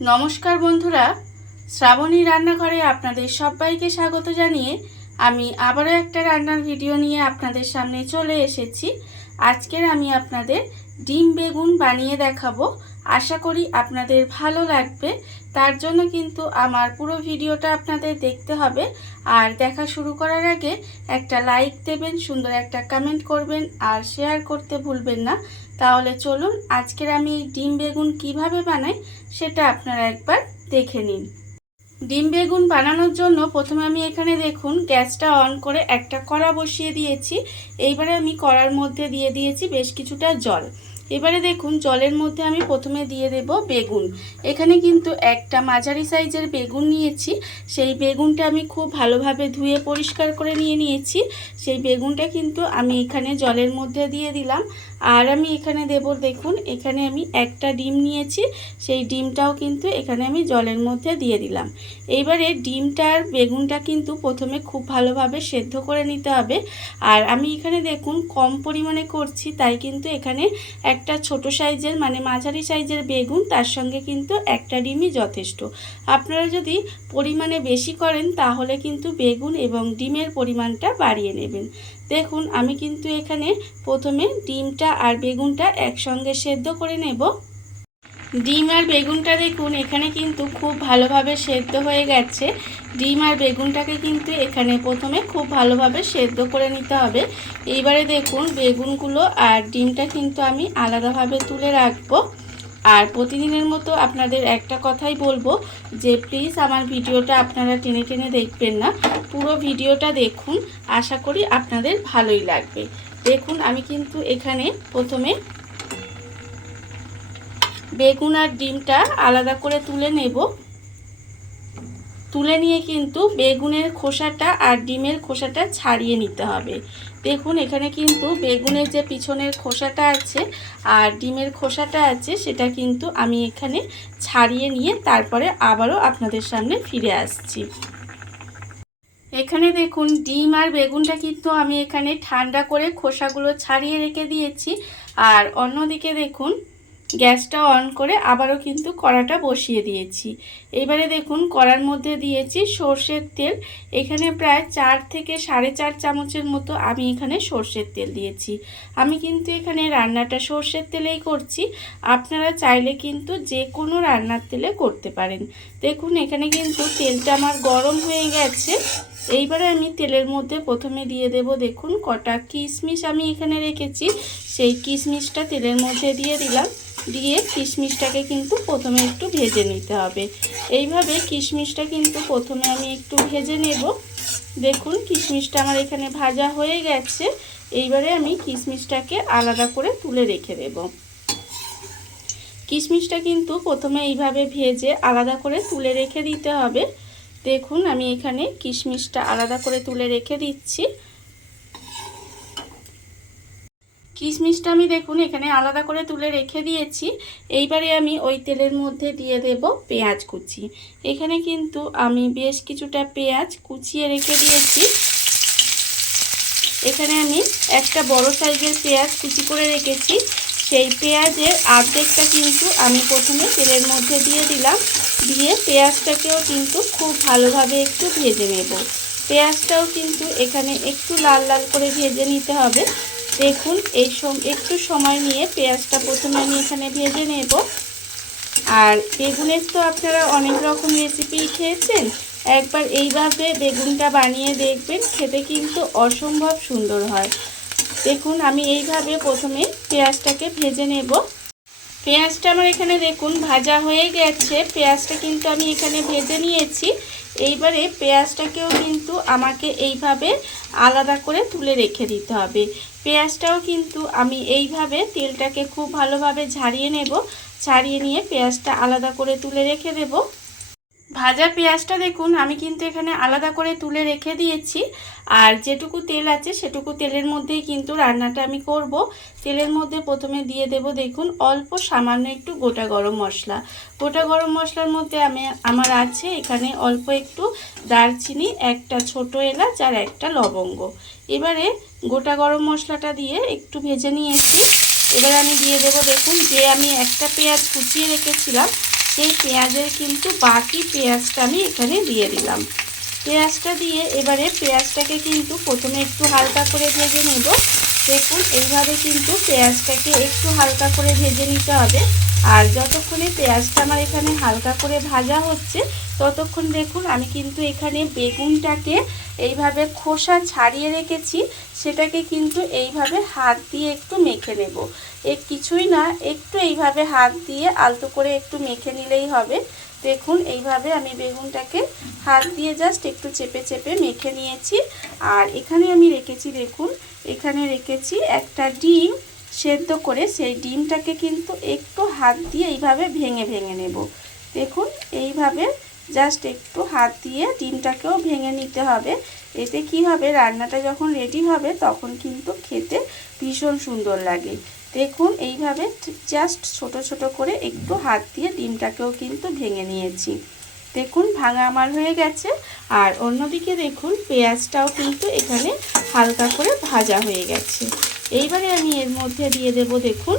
নমস্কার বন্ধুরা, শ্রাবণী রান্নাঘরে আপনাদের সবাইকে স্বাগত জানিয়ে আমি আবারও একটা রান্নার ভিডিও নিয়ে আপনাদের সামনে চলে এসেছি। আজকের আমি আপনাদের ডিম বেগুন বানিয়ে দেখাবো। আশা করি আপনাদের ভালো লাগবে। তার জন্য কিন্তু আমার পুরো ভিডিওটা আপনাদের দেখতে হবে। আর দেখা শুরু করার আগে একটা লাইক দেবেন, সুন্দর একটা কমেন্ট করবেন আর শেয়ার করতে ভুলবেন না। তাহলে চলুন আজকের আমি ডিম বেগুন কিভাবে বানাই সেটা আপনারা একবার দেখে নিন। ডিম বেগুন বানানোর জন্য প্রথমে আমি এখানে দেখুন গ্যাসটা অন করে একটা কড়া বসিয়ে দিয়েছি। এইবারে আমি কড়ার মধ্যে দিয়ে দিয়েছি বেশ কিছুটা জল। এবারে দেখুন জলের মধ্যে আমি প্রথমে দিয়ে দেব বেগুন। এখানে কিন্তু একটা মাঝারি সাইজের বেগুন নিয়েছি। সেই বেগুনটা আমি খুব ভালোভাবে ধুয়ে পরিষ্কার করে নিয়েছি। সেই বেগুনটা কিন্তু আমি এখানে জলের মধ্যে দিয়ে দিলাম। আর আমি এখানে দেব, দেখুন এখানে আমি একটা ডিম নিয়েছি। সেই ডিমটাও কিন্তু এখানে আমি জলের মধ্যে দিয়ে দিলাম। এইবারে ডিমটা আর বেগুনটা কিন্তু প্রথমে খুব ভালোভাবে সেদ্ধ করে নিতে হবে। আর আমি এখানে দেখুন কম পরিমাণে করছি, তাই কিন্তু এখানে একটা ছোট সাইজের মানে মাঝারি সাইজের বেগুন, তার সঙ্গে কিন্তু একটা ডিমই যথেষ্ট। আপনারা যদি পরিমাণে বেশি করেন তাহলে কিন্তু বেগুন এবং ডিমের পরিমাণটা বাড়িয়ে নেবেন। দেখুন আমি কিন্তু এখানে প্রথমে ডিমটা আর বেগুনটা একসঙ্গে সেদ্ধ করে নেব। ডিম আর বেগুনটা দেখুন এখানে কিন্তু খুব ভালোভাবে সেদ্ধ হয়ে গেছে। ডিম আর বেগুনটাকে কিন্তু এখানে প্রথমে খুব ভালোভাবে সেদ্ধ করে নিতে হবে। এইবারে দেখুন বেগুনগুলো আর ডিমটা কিন্তু আমি আলাদাভাবে তুলে রাখবো। আর প্রতিদিনের মতো আপনাদের একটা কথাই বলবো যে প্লিজ আমার ভিডিওটা আপনারা টেনে টেনে দেখবেন না, পুরো ভিডিওটা দেখুন। আশা করি আপনাদের ভালোই লাগবে। দেখুন আমি কিন্তু এখানে প্রথমে বেগুন আর ডিমটা আলাদা করে তুলে নেব। তুলে নিয়ে কিন্তু বেগুনের খোসাটা আর ডিমের খোসাটা ছাড়িয়ে নিতে হবে। দেখুন এখানে কিন্তু বেগুনের যে পিছনের খোসাটা আছে আর ডিমের খোসাটা আছে সেটা কিন্তু আমি এখানে ছাড়িয়ে নিয়ে তারপরে আবারও আপনাদের সামনে ফিরে আসছি। এখানে দেখুন ডিম আর বেগুনটা কিন্তু আমি এখানে ঠান্ডা করে খোসাগুলো ছাড়িয়ে রেখে দিয়েছি। আর অন্যদিকে দেখুন গ্যাসটা অন করে আবারও কিন্তু কড়াটা বসিয়ে দিয়েছি। এবারে দেখুন কড়ার মধ্যে দিয়েছি সর্ষের তেল। এখানে প্রায় 4 থেকে 4.5 চামচের মতো আমি এখানে সর্ষের তেল দিয়েছি। আমি কিন্তু এখানে রান্নাটা সর্ষের তেলেই করছি। আপনারা চাইলে কিন্তু যে কোনো রান্নার তেলে করতে পারেন। দেখুন এখানে কিন্তু তেলটা আমার গরম হয়ে গেছে। এইবারে আমি তেলের মধ্যে প্রথমে দিয়ে দেব, দেখুন কটা কিশমিশ আমি এখানে রেখেছি। সেই কিশমিশটা তেলের মধ্যে দিয়ে দিলাম। দিয়ে কিশমিশটাকে কিন্তু প্রথমে একটু ভেজে নিতে হবে। এইভাবে কিশমিশটা কিন্তু প্রথমে আমি একটু ভেজে নেব। দেখুন কিশমিশটা আমার এখানে ভাজা হয়ে গেছে। এইবারে আমি কিশমিশটাকে আলাদা করে তুলে রেখে দেব। কিশমিশটা কিন্তু প্রথমে এইভাবে ভেজে আলাদা করে তুলে রেখে দিতে হবে। দেখুন আমি এখানে কিশমিশটা আলাদা করে তুলে রেখে দিচ্ছি। কিশমিশটা আমি দেখুন এখানে আলাদা করে তুলে রেখে দিয়েছি। এইবারে আমি ওই তেলের মধ্যে দিয়ে দেব পেঁয়াজ কুচি। এখানে কিন্তু আমি বেশ কিছুটা পেঁয়াজ কুচিয়ে রেখে দিয়েছি। এখানে আমি একটা বড় সাইজের পেঁয়াজ কুচি করে রেখেছি। সেই পেঁয়াজের অর্ধেকটা কিন্তু আমি প্রথমে তেলের মধ্যে দিয়ে দিলাম। দিয়ে পেঁয়াজটাকেও কিন্তু খুব ভালোভাবে একটু ভেজে নেব। পেঁয়াজটাও কিন্তু এখানে একটু লাল লাল করে ভেজে নিতে হবে। দেখুন একটু সময় নিয়ে পেঁয়াজটা প্রথমে আমি এখানে ভেজে নেব। আর বেগুনের তো আপনারা অনেক রকম রেসিপি খেয়েছেন, একবার এইভাবে বেগুনটা বানিয়ে দেখবেন, খেতে কিন্তু অসম্ভব সুন্দর হয়। দেখুন আমি এইভাবে প্রথমে পেঁয়াজটাকে ভেজে নেব। পেঁয়াজটা আমার এখানে দেখুন ভাজা হয়ে গেছে। পেঁয়াজটা কিন্তু আমি এখানে ভেজে নিয়েছি। এইবারে পেঁয়াজটাকেও কিন্তু আমাকে এইভাবে আলাদা করে তুলে রেখে দিতে হবে। পেঁয়াজটাও কিন্তু আমি এইভাবে তেলটাকে খুব ভালোভাবে ঝারিয়ে নেব। ছাড়িয়ে নিয়ে পেঁয়াজটা আলাদা করে তুলে রেখে দেব। ভাজা পেঁয়াজটা দেখুন আমি কিন্তু এখানে আলাদা করে তুলে রেখে দিয়েছি। আর যেটুকু তেল আছে সেটুকু তেলের মধ্যেই কিন্তু রান্নাটা আমি করব। তেলের মধ্যে প্রথমে দিয়ে দেব দেখুন অল্প সামান্য একটু গোটা গরম মশলা। গোটা গরম মশলার মধ্যে আমার আছে এখানে অল্প একটু দারচিনি, একটা ছোট এলাচ আর একটা লবঙ্গ। এবারে গোটা গরম মশলাটা দিয়ে একটু ভেজে নিয়েছি। এবারে আমি দিয়ে দেব দেখুন যে আমি একটা পেঁয়াজ কুচিয়ে রেখেছিলাম সেই পেঁয়াজের কিন্তু বাকি পেঁয়াজটা আমি এখানে দিয়ে দিলাম। পেঁয়াজটা দিয়ে এবারে পেঁয়াজটাকে কিন্তু প্রথমে একটু হালকা করে ভেজে নেব। দেখুন এইভাবে কিন্তু পেঁয়াজটাকে একটু হালকা করে ভেজে নিতে হবে। আর যতক্ষণে পেঁয়াজটা আমার এখানে হালকা করে ভাজা হচ্ছে ততক্ষণ দেখুন আমি কিন্তু এখানে বেগুনটাকে এইভাবে খোসা ছাড়িয়ে রেখেছি, সেটাকে কিন্তু এইভাবে হাত দিয়ে একটু মেখে নেব। কিছুই না, একটু এইভাবে হাত দিয়ে আলতো করে একটু মেখে নিলেই হবে। দেখুন এইভাবে আমি বেগুনটাকে হাত দিয়ে জাস্ট একটু চেপে চেপে মেখে নিয়েছি। আর এখানে আমি রেখেছি, দেখুন এখানে রেখেছি একটা ডিম সেদ্ধ করে, সেই ডিমটাকে কিন্তু একটু হাত দিয়ে এইভাবে ভেঙে ভেঙে নেব। দেখুন এইভাবে জাস্ট একটু হাত দিয়ে ডিমটাকেও ভেঙে নিতে হবে। এতে কি হবে, রান্নাটা যখন রেডি হবে তখন কিন্তু খেতে ভীষণ সুন্দর লাগে। দেখুন এইভাবে জাস্ট ছোট ছোট করে একটু হাত দিয়ে ডিমটাকেও কিন্তু ভেঙে নিয়েছি। দেখুন ভাঙা আমার হয়ে গেছে। আর অন্যদিকে দেখুন পেঁয়াজটাও কিন্তু এখানে হালকা করে ভাজা হয়ে গেছে। এইবারে আমি এর মধ্যে দিয়ে দেব দেখুন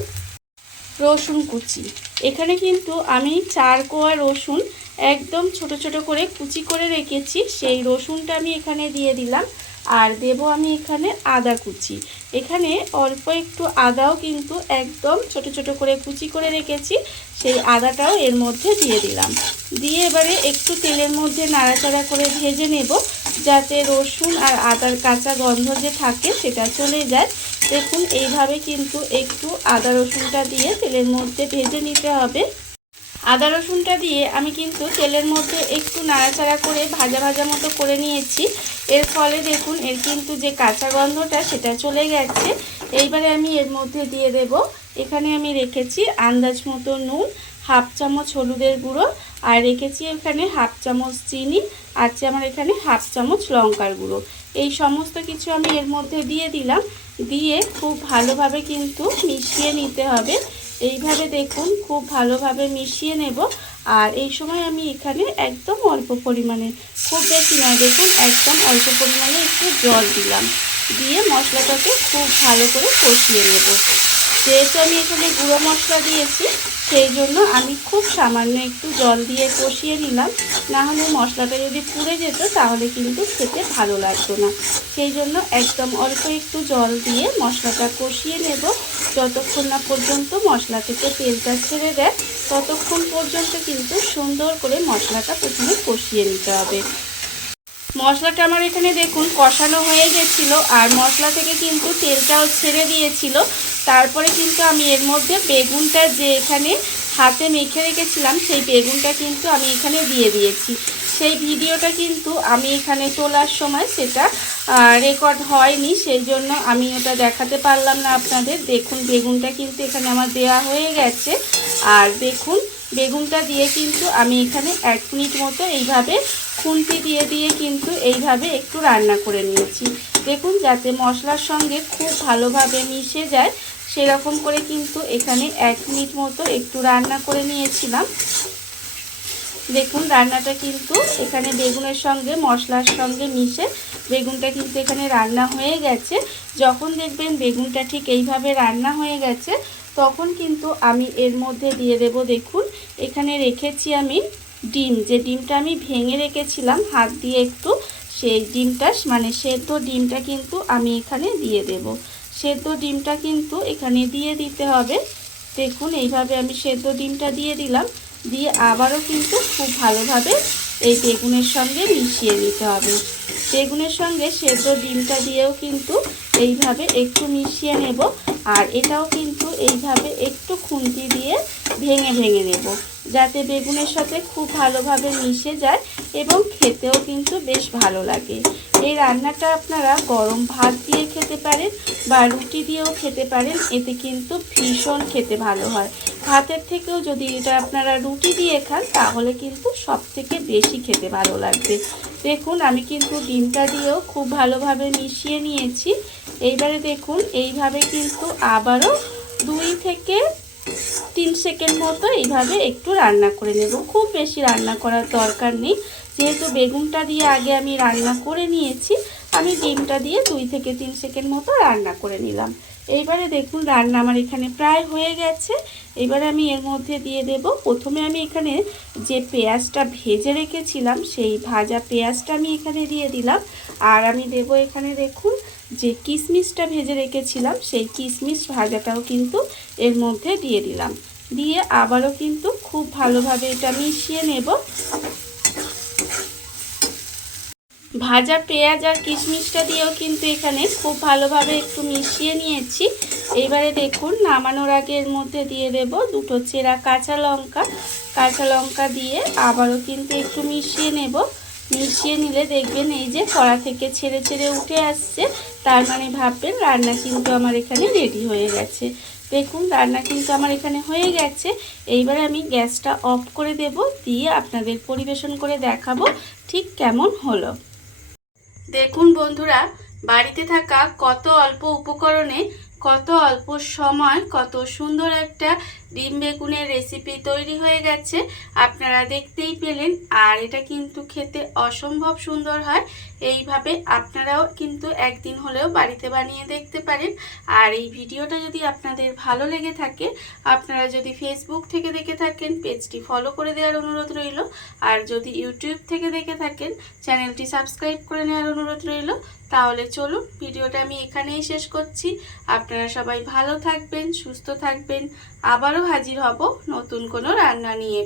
রসুন কুচি। এখানে কিন্তু আমি 4 কোয়া রসুন একদম ছোট ছোট করে কুচি করে রেখেছি, সেই রসুনটা আমি এখানে দিয়ে দিলাম। আর দেব আমি এখানে আদা কুচি। এখানে অল্প একটু আদাও কিন্তু একদম ছোট ছোট করে কুচি করে রেখেছি, সেই আদাটাও এর মধ্যে দিয়ে দিলাম। দিয়ে এবারে একটু তেলের মধ্যে নাড়াচাড়া করে ভেজে নেব, যাতে রসুন আর আদার কাঁচা গন্ধ যে থাকে সেটা চলে যায়। দেখুন এইভাবে কিন্তু একটু আদা রসুনটা দিয়ে তেলের মধ্যে ভেজে নিতে হবে। আদা রসুনটা দিয়ে আমি কিন্তু তেলের মধ্যে একটু নাড়াচাড়া করে ভাজা ভাজা মতো করে নিয়েছি। এর ফলে দেখুন এর কিন্তু যে কাঁচা গন্ধটা সেটা চলে গেছে। এইবারে আমি এর মধ্যে দিয়ে দেব, এখানে আমি রেখেছি আন্দাজ মতো নুন, হাফ চামচ হলুদের গুঁড়ো, আর রেখেছি এখানে হাফ চামচ চিনি, আছে আমার এখানে হাফ চামচ লঙ্কার গুঁড়ো। এই সমস্ত কিছু আমি এর মধ্যে দিয়ে দিলাম। দিয়ে খুব ভালোভাবে কিন্তু মিশিয়ে নিতে হবে। এইভাবে দেখুন খুব ভালোভাবে মিশিয়ে নেব। আর এই সময় আমি এখানে একদম অল্প পরিমাণে, খুব বেশি নয়, দেখুন একদম অল্প পরিমাণে একটু জল দিলাম। দিয়ে মশলাটাকে খুব ভালো করে কষিয়ে নেব। যেহেতু আমি এখানে গুঁড়ো মশলা দিয়েছি সেই জন্য আমি খুব সামান্য একটু জল দিয়ে কষিয়ে নিলাম, না হলে মশলাটা যদি পুড়ে যেত তাহলে কিন্তু খেতে ভালো লাগতো না। সেই জন্য একদম অল্প একটু জল দিয়ে মশলাটা কষিয়ে নেব। যতক্ষণ না পর্যন্ত মশলা থেকে তেলটা ছেড়ে দেয় ততক্ষণ পর্যন্ত কিন্তু সুন্দর করে মশলাটা প্রথমে কষিয়ে নিতে হবে। মশলাটা আমার এখানে দেখুন কষানো হয়ে গেছিল আর মশলা থেকে কিন্তু তেলটাও ছেড়ে দিয়েছিল। তারপরে কিন্তু আমি এর মধ্যে বেগুনটা যে এখানে হাতে মেখে রেখেছিলাম সেই বেগুনটা কিন্তু আমি এখানে দিয়ে দিয়েছি। সেই ভিডিওটা কিন্তু আমি এখানে তোলার সময় সেটা রেকর্ড হয়নি, সেই জন্য আমি ওটা দেখাতে পারলাম না আপনাদের। দেখুন বেগুনটা কিন্তু এখানে আমার দেওয়া হয়ে গেছে। আর দেখুন বেগুনটা দিয়ে কিন্তু আমি এখানে 1 মিনিট মতো এইভাবে খুন্তি দিয়ে দিয়ে কিন্তু এইভাবে একটু রান্না করে নিয়েছি। দেখুন যাতে মশলার সঙ্গে খুব ভালোভাবে মিশে যায় সেরকম করে কিন্তু এখানে 1 মিনিট মতো একটু রান্না করে নিয়েছিলাম। দেখুন রান্নাটা কিন্তু এখানে বেগুনের সঙ্গে মশলার সঙ্গে মিশে বেগুনটা কিন্তু এখানে রান্না হয়ে গেছে। যখন দেখবেন বেগুনটা ঠিক এইভাবে রান্না হয়ে গেছে তখন কিন্তু আমি এর মধ্যে দিয়ে দেব, দেখুন এখানে রেখেছি আমি ডিম, যে ডিমটা আমি ভেঙে রেখেছিলাম হাত দিয়ে একটু, সেই ডিমটা মানে সেদ্ধ ডিমটা কিন্তু আমি এখানে দিয়ে দেব। সেদ্ধ ডিমটা কিন্তু এখানে দিয়ে দিতে হবে। দেখুন এইভাবে আমি সেদ্ধ ডিমটা দিয়ে দিলাম। দিয়ে আবারও কিন্তু খুব ভালোভাবে এই বেগুনের সঙ্গে মিশিয়ে নিতে হবে। বেগুনের সঙ্গে সেদ্ধ ডিমটা দিয়েও কিন্তু এইভাবে একটু মিশিয়ে নেব। আর এটাও কিন্তু এইভাবে একটু খুন্তি দিয়ে ভেঙে ভেঙে নেব, যাতে বেগুনের সাথে খুব ভালোভাবে মিশে যায় এবং খেতেও কিন্তু বেশ ভালো লাগে। এই রান্নাটা আপনারা গরম ভাত দিয়ে খেতে পারেন বা রুটি দিয়েও খেতে পারেন, এতে কিন্তু ভীষণ খেতে ভালো হয়। ভাতের থেকেও যদি এটা আপনারা রুটি দিয়ে খান তাহলে কিন্তু সবথেকে বেশি খেতে ভালো লাগবে। দেখুন আমি কিন্তু ডিমটা দিয়েও খুব ভালোভাবে মিশিয়ে নিয়েছি। এইবারে দেখুন এইভাবে কিন্তু আবারও 2 থেকে 3 সেকেন্ড মতো এইভাবে একটু রান্না করে নেব। খুব বেশি রান্না করার দরকার নেই, যেহেতু বেগুনটা দিয়ে আগে আমি রান্না করে নিয়েছি। আমি ডিমটা দিয়ে 2 থেকে 3 সেকেন্ড মতো রান্না করে নিলাম। এইবারে দেখুন রান্না আমার এখানে প্রায় হয়ে গেছে। এবারে আমি এর মধ্যে দিয়ে দেব, প্রথমে আমি এখানে যে পেঁয়াজটা ভেজে রেখেছিলাম সেই ভাজা পেঁয়াজটা আমি এখানে দিয়ে দিলাম। আর আমি দেব এখানে দেখুন যে কিশমিশটা ভেজে রেখেছিলাম সেই কিশমিশ ভাজাটাও কিন্তু এর মধ্যে দিয়ে দিলাম। দিয়ে আবারও কিন্তু খুব ভালোভাবে এটা মিশিয়ে নেব। ভাজা পেঁয়াজ আর কিশমিশটা দিয়েও কিন্তু এখানে খুব ভালোভাবে একটু মিশিয়ে নিয়েছি। এবারে দেখুন নামানোর আগে এর মধ্যে দিয়ে দেব দুটো চেরা কাঁচা লঙ্কা দিয়ে আবারও কিন্তু একটু মিশিয়ে নেব। মিশিয়ে নিলে দেখবেন এই যে কড়া থেকে ছেড়ে ছেড়ে উঠে আসছে, তার মানে ভাববেন রান্না কিন্তু আমার এখানে রেডি হয়ে গেছে। দেখুন রান্না কিন্তু আমার এখানে হয়ে গেছে। এইবারে আমি গ্যাসটা অফ করে দেব, দিয়ে আপনাদের পরিবেশন করে দেখাবো ঠিক কেমন হলো। দেখুন বন্ধুরা, বাড়িতে থাকা কত অল্প উপকরণে কত অল্প সময় কত সুন্দর একটা ডিম বেগুনের রেসিপি তৈরি হয়ে গেছে, আপনারা দেখতেই পেলেন। আর এটা কিন্তু খেতে অসম্ভব সুন্দর হয়। এইভাবে আপনারাও কিন্তু একদিন হলেও বাড়িতে বানিয়ে দেখতে পারেন। আর এই ভিডিওটা যদি আপনাদের ভালো লেগে থাকে, আপনারা যদি ফেসবুক থেকে দেখে থাকেন পেজটি ফলো করে দেওয়ার অনুরোধ রইল। আর যদি ইউটিউব থেকে দেখে থাকেন চ্যানেলটি সাবস্ক্রাইব করে নেওয়ার অনুরোধ রইল। তাহলে চলুন ভিডিওটা আমি এখানেই শেষ করছি। আপনারা সবাই ভালো থাকবেন, সুস্থ থাকবেন। আবারও হাজির হব নতুন কোনো রান্না নিয়ে।